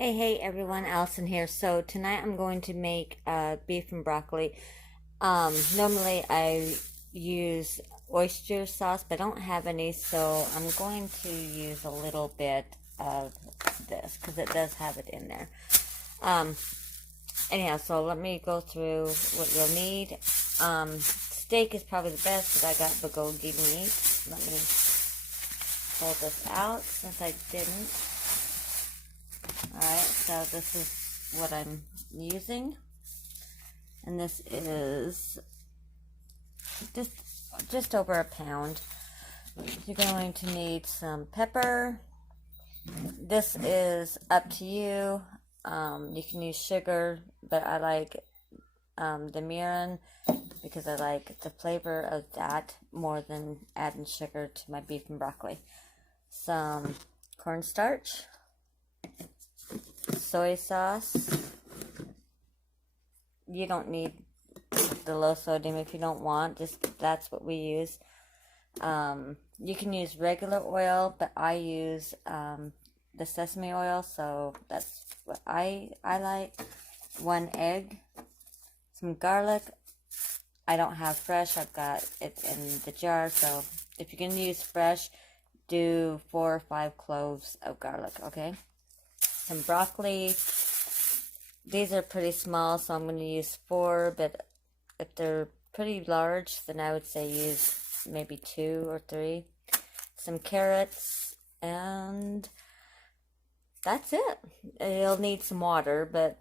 Hey everyone, Allison here. So tonight I'm going to make beef and broccoli. Normally I use oyster sauce, but I don't have any, so I'm going to use a little bit of this because it does have it in there. Um, Anyhow, so let me go through what you'll need. Steak is probably the best, but I got bulgogi meat. Let me pull this out since I didn't. Alright, so this is what I'm using, and this is just over a pound. You're going to need some pepper. This is up to you. You can use sugar, but I like the MIRIN because I like the flavor of that more than adding sugar to my beef and broccoli. Some cornstarch, soy sauce. You don't need the low sodium if you don't want, just that's what we use. You can use regular oil, but I use the sesame oil, so that's what I like. 1 egg, some garlic. I don't have fresh, I've got it in the jar, so if you're going to use fresh, do 4 or 5 cloves of garlic, okay? Some broccoli. These are pretty small, so I'm going to use 4, but if they're pretty large, then I would say use maybe 2 or 3. Some carrots, and that's it. You'll need some water, but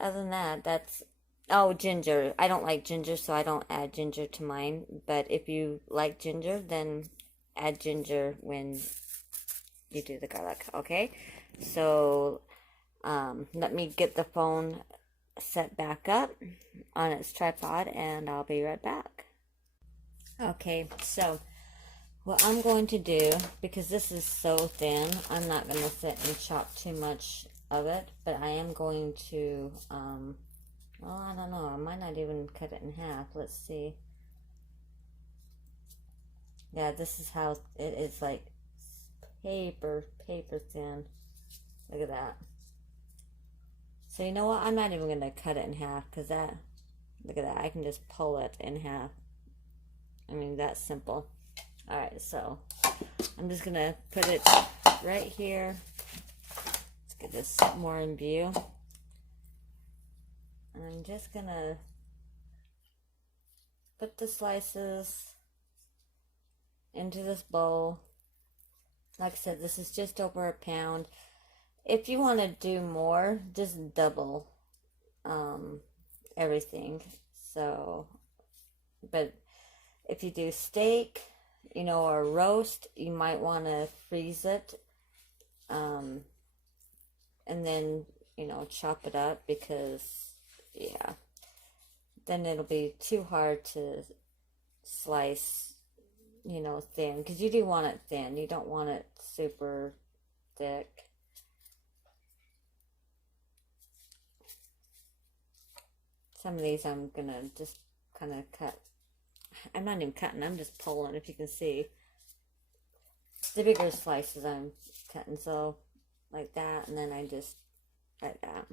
other than that, that's... Oh, ginger. I don't like ginger, so I don't add ginger to mine, but if you like ginger, then add ginger when you do the garlic, okay? So let me get the phone set back up on its tripod, and I'll be right back. Okay, so what I'm going to do, because this is so thin, I'm not going to sit and chop too much of it, but I am going to, well, I don't know, I might not even cut it in half. Let's see. Yeah, this is how it is, like paper thin. Look at that. So you know what? I'm not even going to cut it in half because that, look at that. I can just pull it in half. I mean, that's simple. Alright, so I'm just going to put it right here. Let's get this more in view. And I'm just going to put the slices into this bowl. Like I said, this is just over a pound. If you want to do more, just double everything. So, but if you do steak, you know, or roast, you might want to freeze it, and then, you know, chop it up, because, yeah, then it'll be too hard to slice, you know, thin, because you do want it thin. You don't want it super thick. Some of these I'm gonna just kind of cut. I'm not even cutting, I'm just pulling, if you can see. The bigger slices I'm cutting, so like that, and then I just like that.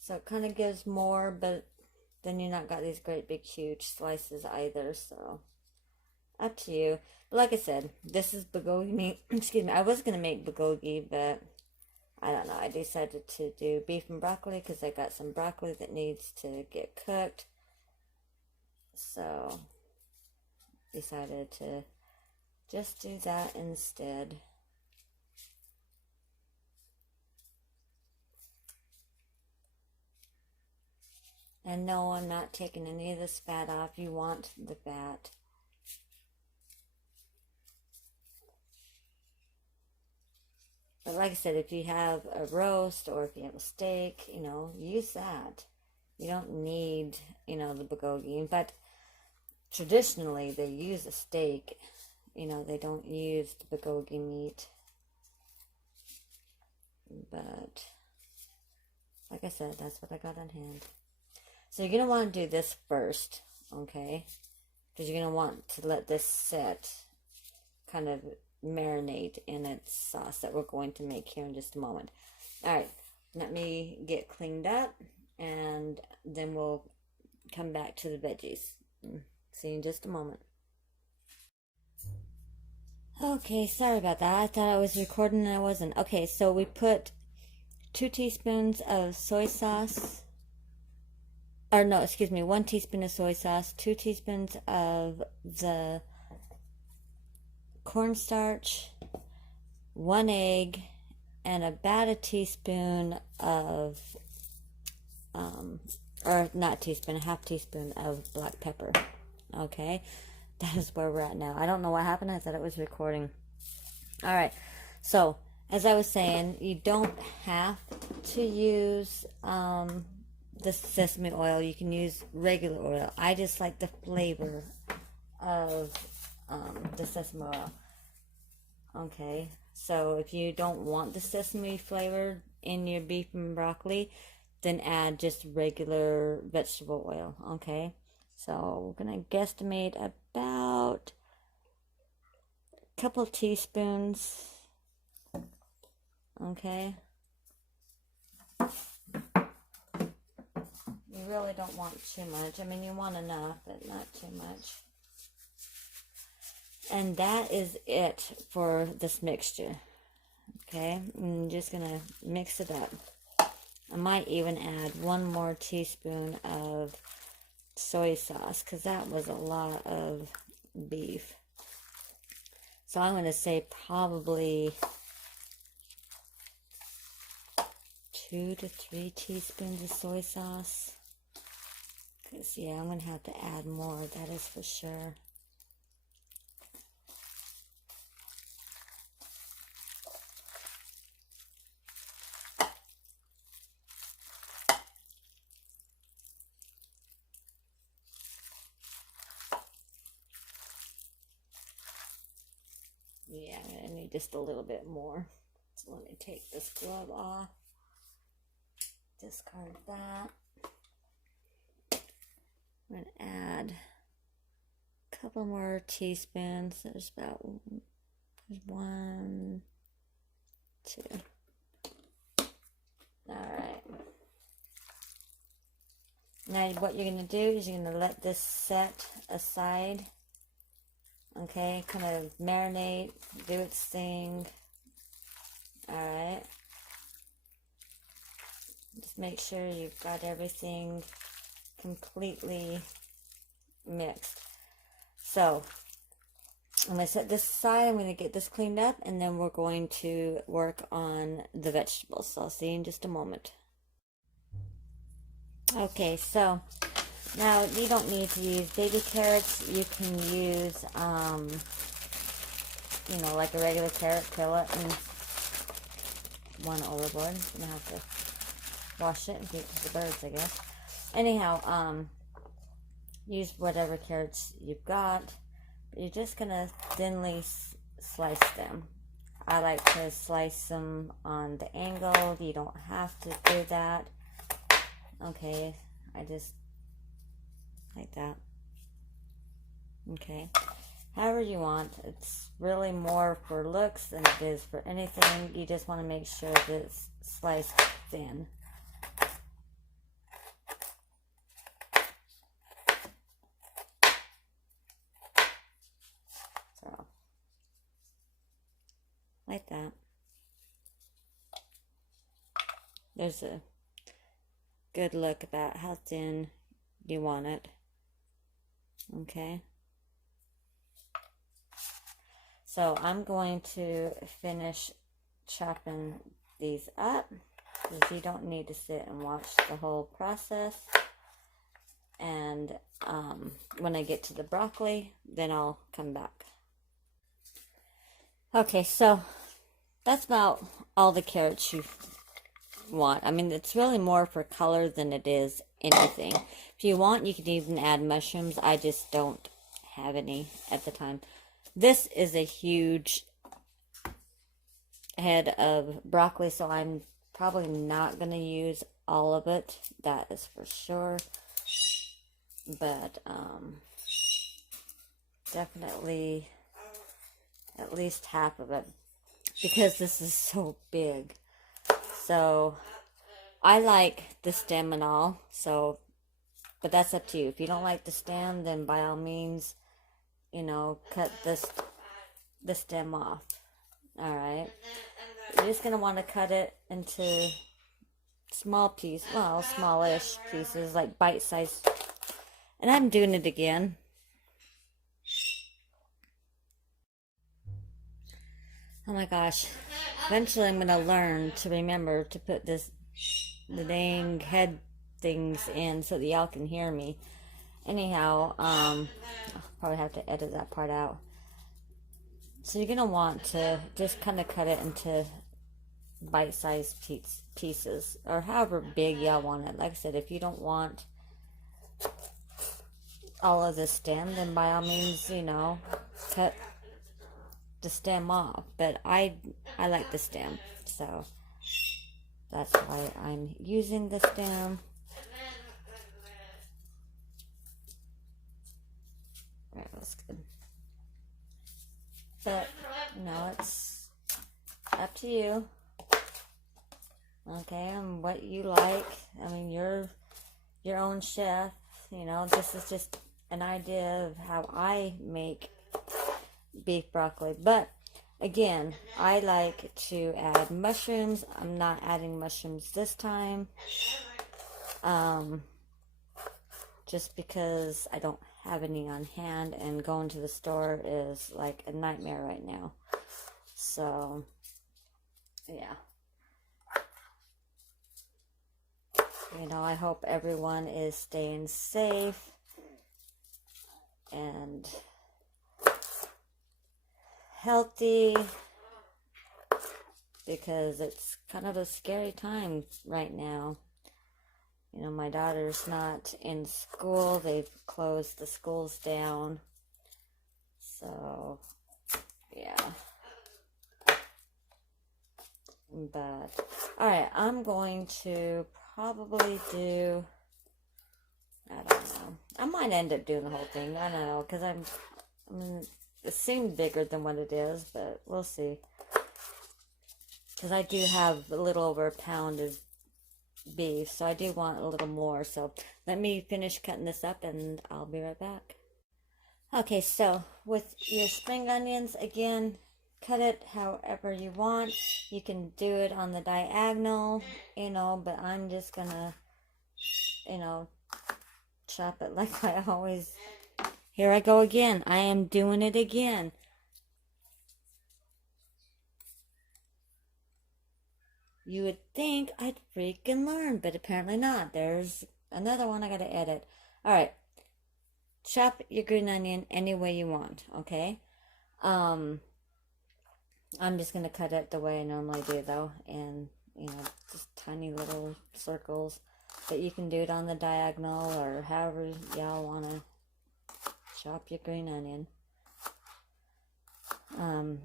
So it kind of gives more, but then you're not got these great big huge slices either, so up to you. But like I said, this is bulgogi meat. Excuse me, I was going to make bulgogi, but I don't know, I decided to do beef and broccoli because I got some broccoli that needs to get cooked. So, decided to just do that instead. And no, I'm not taking any of this fat off. You want the fat. But like I said, if you have a roast or if you have a steak, you know, use that. You don't need, you know, the bulgogi. But traditionally, they use a steak. You know, they don't use the bulgogi meat. But, like I said, that's what I got on hand. So you're going to want to do this first, okay? Because you're going to want to let this set kind of marinate in its sauce that we're going to make here in just a moment. All right, let me get cleaned up, and then we'll come back to the veggies. See you in just a moment. Okay, sorry about that. I thought I was recording and I wasn't. Okay, so we put 2 teaspoons of soy sauce. Or no, excuse me, 1 teaspoon of soy sauce, 2 teaspoons of the cornstarch, 1 egg, and about a teaspoon of, or not teaspoon, a half teaspoon of black pepper. Okay, that is where we're at now. I don't know what happened. I thought it was recording. All right, so as I was saying, you don't have to use the sesame oil. You can use regular oil. I just like the flavor of the sesame oil. Okay, so if you don't want the sesame flavor in your beef and broccoli, then add just regular vegetable oil. Okay, so we're gonna guesstimate about a couple teaspoons. Okay, you really don't want too much. I mean, you want enough, but not too much. And that is it for this mixture. Okay, I'm just gonna mix it up. I might even add 1 more teaspoon of soy sauce, because that was a lot of beef. So I'm going to say probably 2 to 3 teaspoons of soy sauce. Because, yeah, I'm going to have to add more, that is for sure. Yeah, I need just a little bit more. So let me take this glove off. Discard that. I'm going to add a couple more teaspoons. There's 1, 2. Alright. Now what you're going to do is you're going to let this set aside. Okay, kind of marinate, do its thing. Alright. Just make sure you've got everything completely mixed. So, I'm going to set this aside. I'm going to get this cleaned up, and then we're going to work on the vegetables. So, I'll see you in just a moment. Okay, so now you don't need to use baby carrots. You can use, you know, like a regular carrot, peel it, and 1 overboard. I'm going to have to wash it and feed it to the birds, I guess. Anyhow, use whatever carrots you've got. But you're just going to thinly slice them. I like to slice them on the angle. You don't have to do that. Okay, I just like that. Okay, however you want. It's really more for looks than it is for anything. You just want to make sure that it's sliced thin. So, like that. There's a good look about how thin you want it. Okay, so I'm going to finish chopping these up, because you don't need to sit and watch the whole process. And when I get to the broccoli, then I'll come back. Okay, so that's about all the carrots you want. I mean, it's really more for color than it is anything. If you want, you can even add mushrooms. I just don't have any at the time. This is a huge head of broccoli, so I'm probably not going to use all of it. That is for sure. But definitely at least half of it, because this is so big. So I like the stem and all, so, but that's up to you. If you don't like the stem, then by all means, you know, cut the stem off. All right. You're just gonna want to cut it into small pieces, well, smallish pieces, like bite-sized. And I'm doing it again. Oh my gosh. Eventually I'm gonna learn to remember to put the dang head things in so that y'all can hear me. Anyhow, I'll probably have to edit that part out. So you're gonna want to just kind of cut it into bite-sized pieces, or however big y'all want it. Like I said, if you don't want all of the stem, then by all means, you know, cut the stem off. But I like the stem, so that's why I'm using the stem. Right, that's good. But you know, it's up to you. Okay, and what you like. I mean, you're your own chef. You know, this is just an idea of how I make beef broccoli. But again, I like to add mushrooms. I'm not adding mushrooms this time. Just because I don't have any on hand, and going to the store is like a nightmare right now. So, yeah. You know, I hope everyone is staying safe and healthy, because it's kind of a scary time right now. You know, my daughter's not in school. They've closed the schools down. So, yeah. But, alright, I'm going to probably do, I don't know. I might end up doing the whole thing. I don't know, because I mean, it seemed bigger than what it is, but we'll see. Because I do have a little over a pound of beef, so I do want a little more. So let me finish cutting this up and I'll be right back. Okay, so with your spring onions, again, cut it however you want. You can do it on the diagonal, you know, but I'm just gonna, you know, chop it like I always. Here I go again. I am doing it again. You would think I'd freaking learn, but apparently not. There's another one I gotta edit. Alright. Chop your green onion any way you want, okay? I'm just gonna cut it the way I normally do, though, and, you know, just tiny little circles. But you can do it on the diagonal, or however y'all wanna chop your green onion.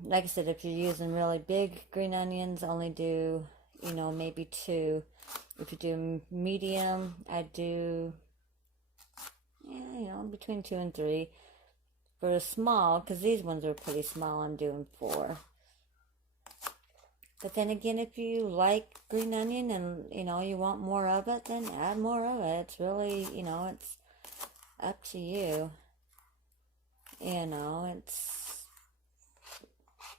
Like I said, if you're using really big green onions, only do, you know, maybe 2. If you do medium, I do, you know, between 2 and 3. For a small, because these ones are pretty small, I'm doing 4. But then again, if you like green onion and, you know, you want more of it, then add more of it. It's really, you know, it's up to you. You know, it's,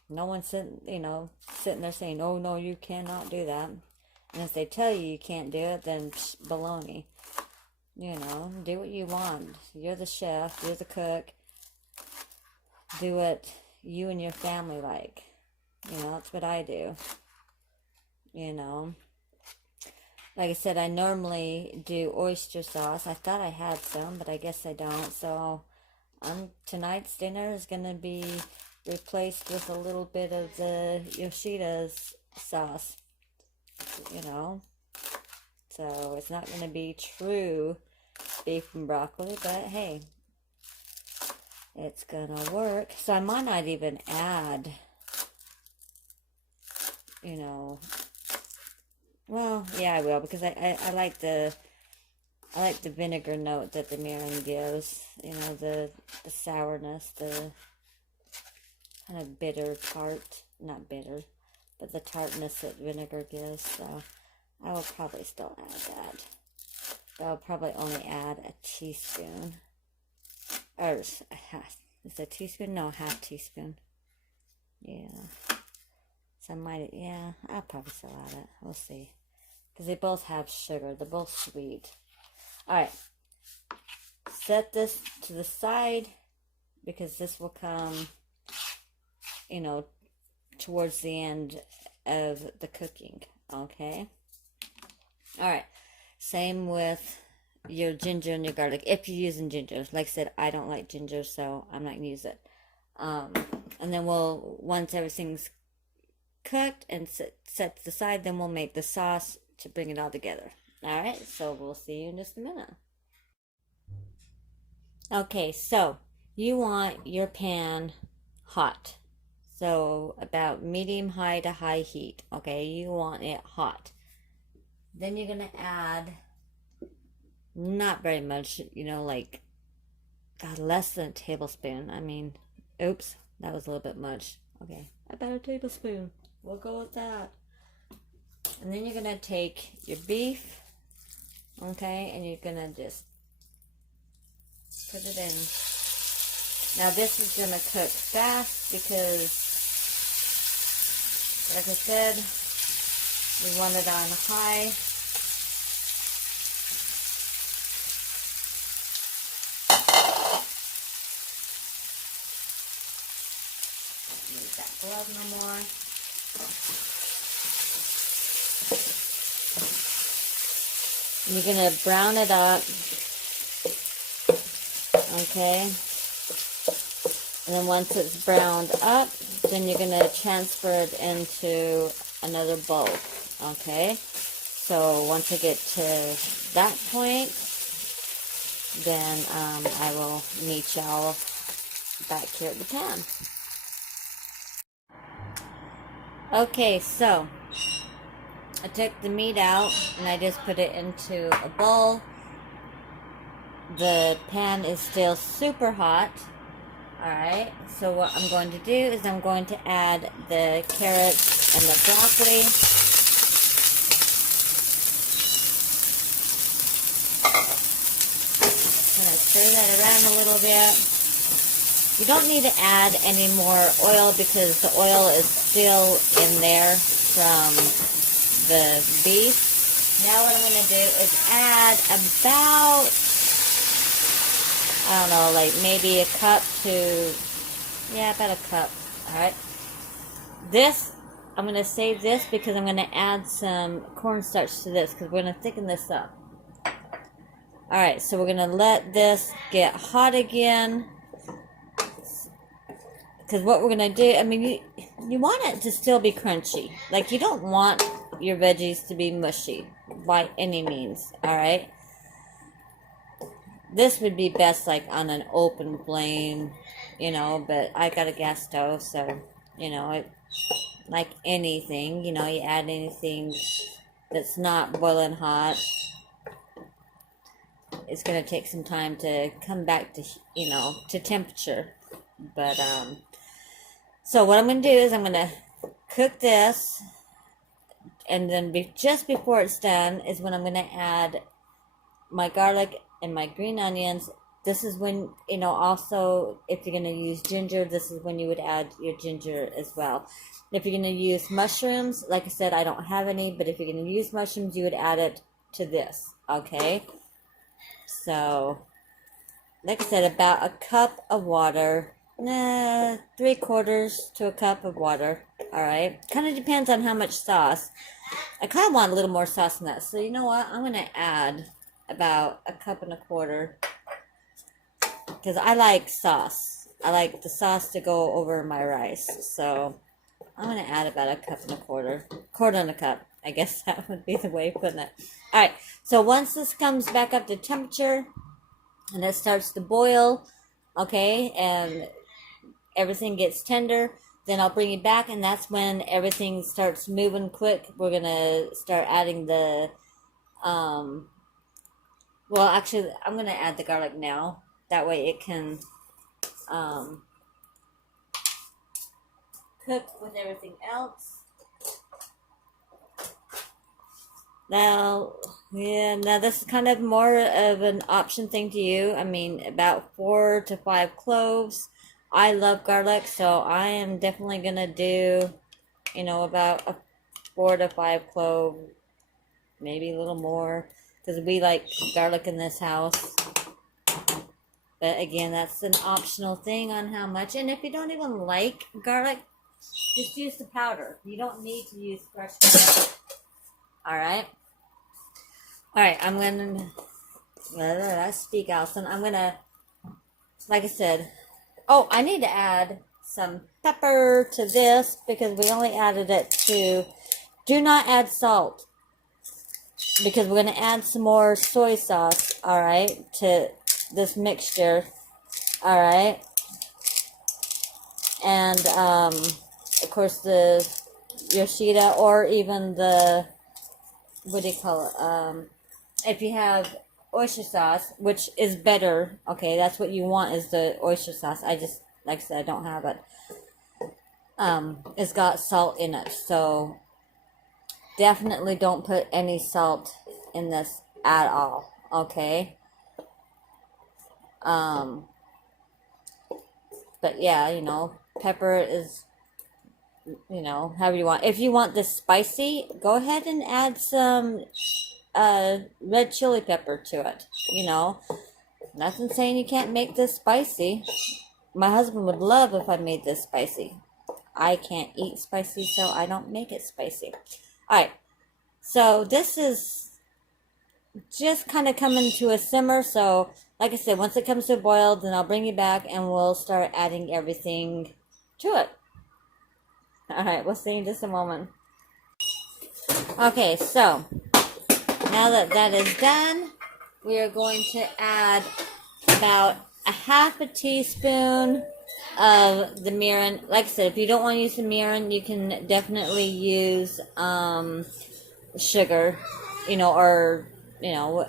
no one's sitting, you know, sitting there saying, oh, no, you cannot do that. And if they tell you you can't do it, then baloney. You know, do what you want. You're the chef. You're the cook. Do what you and your family like. You know, that's what I do. You know. Like I said, I normally do oyster sauce. I thought I had some, but I guess I don't. So, tonight's dinner is going to be replaced with a little bit of the Yoshida's sauce. You know. So, it's not going to be true beef and broccoli, but hey, it's going to work. So, I might not even add, you know, well, yeah, I will, because I like the vinegar note that the MIRIN gives. You know, the sourness, kind of bitter tart. Not bitter, but the tartness that vinegar gives. So I will probably still add that. But I'll probably only add a teaspoon. Or is it a teaspoon? No, half teaspoon. Yeah. So I might, yeah, I'll probably still add it. We'll see. Because they both have sugar. They're both sweet. Alright. Set this to the side. Because this will come, you know, towards the end of the cooking. Okay? Alright. Same with your ginger and your garlic. If you're using ginger. Like I said, I don't like ginger, so I'm not going to use it. And then once everything's cooked and set to the side, then we'll make the sauce to bring it all together. Alright, so we'll see you in just a minute. Okay, so you want your pan hot. So about medium high to high heat. Okay, you want it hot. Then you're going to add not very much, you know, like, God, less than a tablespoon. I mean, oops, that was a little bit much. Okay, about a tablespoon. We'll go with that. And then you're going to take your beef, okay, and you're going to just put it in. Now this is going to cook fast because, like I said, we want it on high. Need that glove no more. And you're going to brown it up. Okay. And then once it's browned up, then you're going to transfer it into another bowl. Okay. So once I get to that point, then I will meet y'all back here at the pan. Okay, so I took the meat out and I just put it into a bowl. The pan is still super hot. Alright, so what I'm going to do is I'm going to add the carrots and the broccoli. Kind of stir that around a little bit. You don't need to add any more oil because the oil is still in there from the beef. Now what I'm going to do is add about, I don't know, like maybe a cup to, yeah, about a cup. Alright. This, I'm going to save this because I'm going to add some cornstarch to this because we're going to thicken this up. Alright, so we're going to let this get hot again. Because what we're going to do, I mean, you want it to still be crunchy. Like, you don't want your veggies to be mushy by any means, alright? This would be best, like, on an open flame, you know, but I got a gas stove, so, you know, like anything, you know, you add anything that's not boiling hot, it's going to take some time to come back to, you know, to temperature. But, so what I'm going to do is I'm going to cook this, and then just before it's done is when I'm going to add my garlic and my green onions. This is when, you know, also if you're going to use ginger, this is when you would add your ginger as well. If you're going to use mushrooms, like I said, I don't have any, but if you're going to use mushrooms, you would add it to this, okay? So, like I said, about a cup of water. 3/4 to a cup of water. Alright. Kind of depends on how much sauce. I kind of want a little more sauce than that. So you know what? I'm going to add about 1.25 cups. Because I like sauce. I like the sauce to go over my rice. So I'm going to add about 1.25 cups. 1/4 cup. I guess that would be the way of putting it. Alright. So once this comes back up to temperature and it starts to boil, okay, and everything gets tender, then I'll bring it back, and that's when everything starts moving quick. We're going to start adding the, well, actually, I'm going to add the garlic now. That way it can, cook with everything else. Now, yeah, now this is kind of more of an option thing to you. I mean, about 4 to 5 cloves. I love garlic, so I am definitely gonna do, you know, about a 4 to 5 clove, maybe a little more, because we like garlic in this house. But again, that's an optional thing on how much. And if you don't even like garlic, just use the powder. You don't need to use fresh garlic. Alright? Alright, I'm gonna... I speak, Allison. I'm gonna... Like I said... Oh, I need to add some pepper to this because we only added it to... Do not add salt. Because we're going to add some more soy sauce, alright, to this mixture, alright. And, of course, the Yoshida, or even the, what do you call it, if you have oyster sauce, which is better, okay, that's what you want, is the oyster sauce. I just, like I said, I don't have it. It's got salt in it, so definitely don't put any salt in this at all, okay? But yeah, you know, pepper is, you know, however you want. If you want this spicy, go ahead and add some red chili pepper to it, you know. Nothing saying you can't make this spicy. My husband would love if I made this spicy. I can't eat spicy, so I don't make it spicy. Alright, so this is just kind of coming to a simmer, so like I said, once it comes to a boil, then I'll bring you back and we'll start adding everything to it. Alright, we'll see in just a moment. Okay, so now that that is done, we are going to add about a half a teaspoon of the MIRIN. Like I said, if you don't want to use the MIRIN, you can definitely use sugar, you know, or, you know,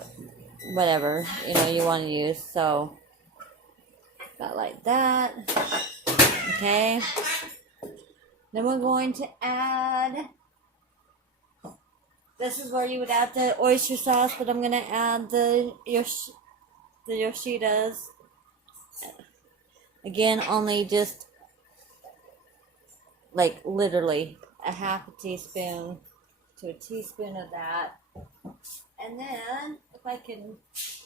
whatever, you know, you want to use. So, about like that. Okay. Then we're going to add, this is where you would add the oyster sauce, but I'm going to add the Yoshidas. Again, only just, like, literally a half a teaspoon to a teaspoon of that. And then, if I can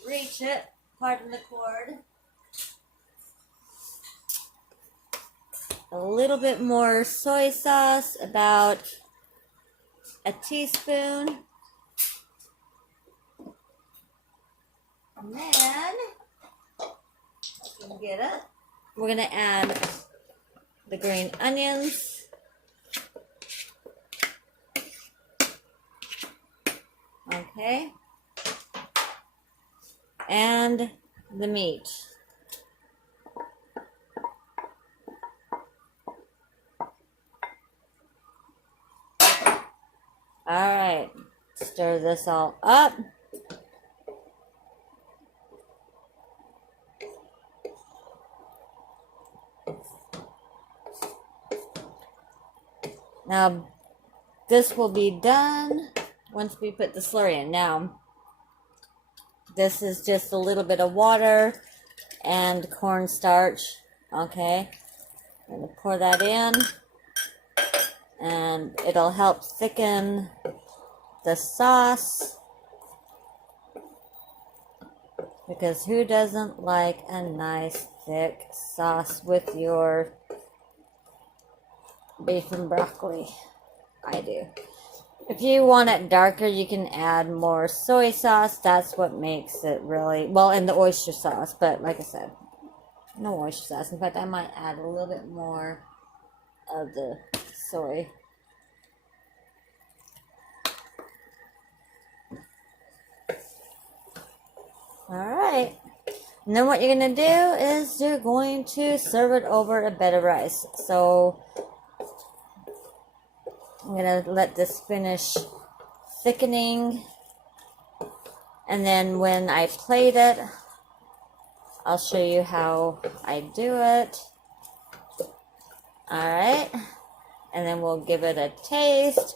reach it, pardon the cord, a little bit more soy sauce, about a teaspoon. And then, if you can get it, we're going to add the green onions. Okay. And the meat. Alright. Stir this all up. Now, this will be done once we put the slurry in. Now, this is just a little bit of water and cornstarch. Okay, I'm going to pour that in, and it'll help thicken the sauce, because who doesn't like a nice thick sauce with your beef and broccoli? I do. If you want it darker, you can add more soy sauce. That's what makes it really, well, and the oyster sauce. But like I said, no oyster sauce. In fact, I might add a little bit more of the soy. Alright. And then what you're going to do is you're going to serve it over a bed of rice. So I'm going to let this finish thickening, and then when I plate it, I'll show you how I do it. Alright, and then we'll give it a taste,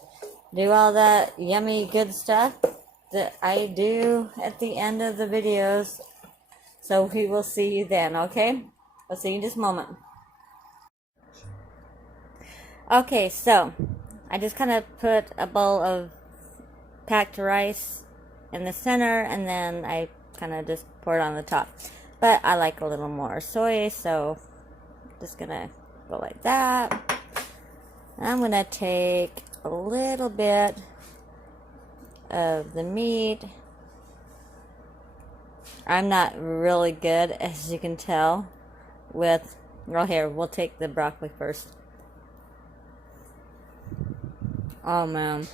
do all that yummy good stuff that I do at the end of the videos. So we will see you then, okay? I'll see you in just a moment. Okay, so I just kind of put a bowl of packed rice in the center, and then I kind of just pour it on the top. But I like a little more soy, so just gonna go like that. I'm gonna take a little bit of the meat. I'm not really good, as you can tell, with, well, here, we'll take the broccoli first. Oh man.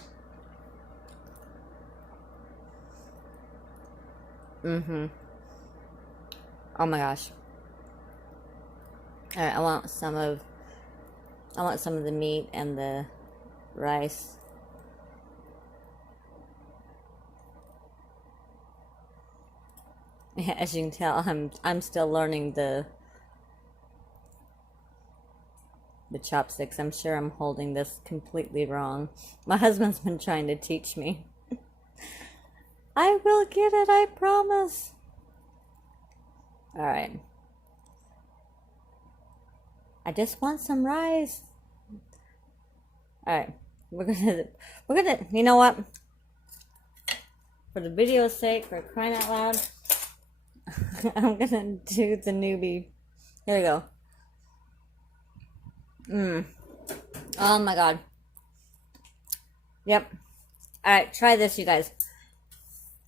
Oh my gosh. All right, I want some of the meat and the rice. Yeah, as you can tell, I'm still learning the chopsticks. I'm sure I'm holding this completely wrong. My husband's been trying to teach me. I will get it, I promise. All right. I just want some rice. All right. We're gonna, you know what? For the video's sake, for crying out loud, I'm gonna do the newbie. Here we go. Oh my god. Yep. Alright, try this, you guys.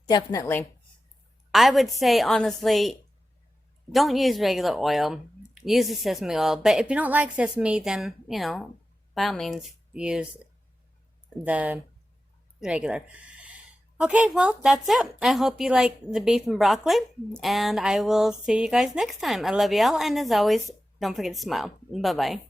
Definitely. I would say, honestly, don't use regular oil. Use the sesame oil. But if you don't like sesame, then, you know, by all means, use the regular. Okay, well, that's it. I hope you like the beef and broccoli, and I will see you guys next time. I love you all, and as always, don't forget to smile. Bye-bye.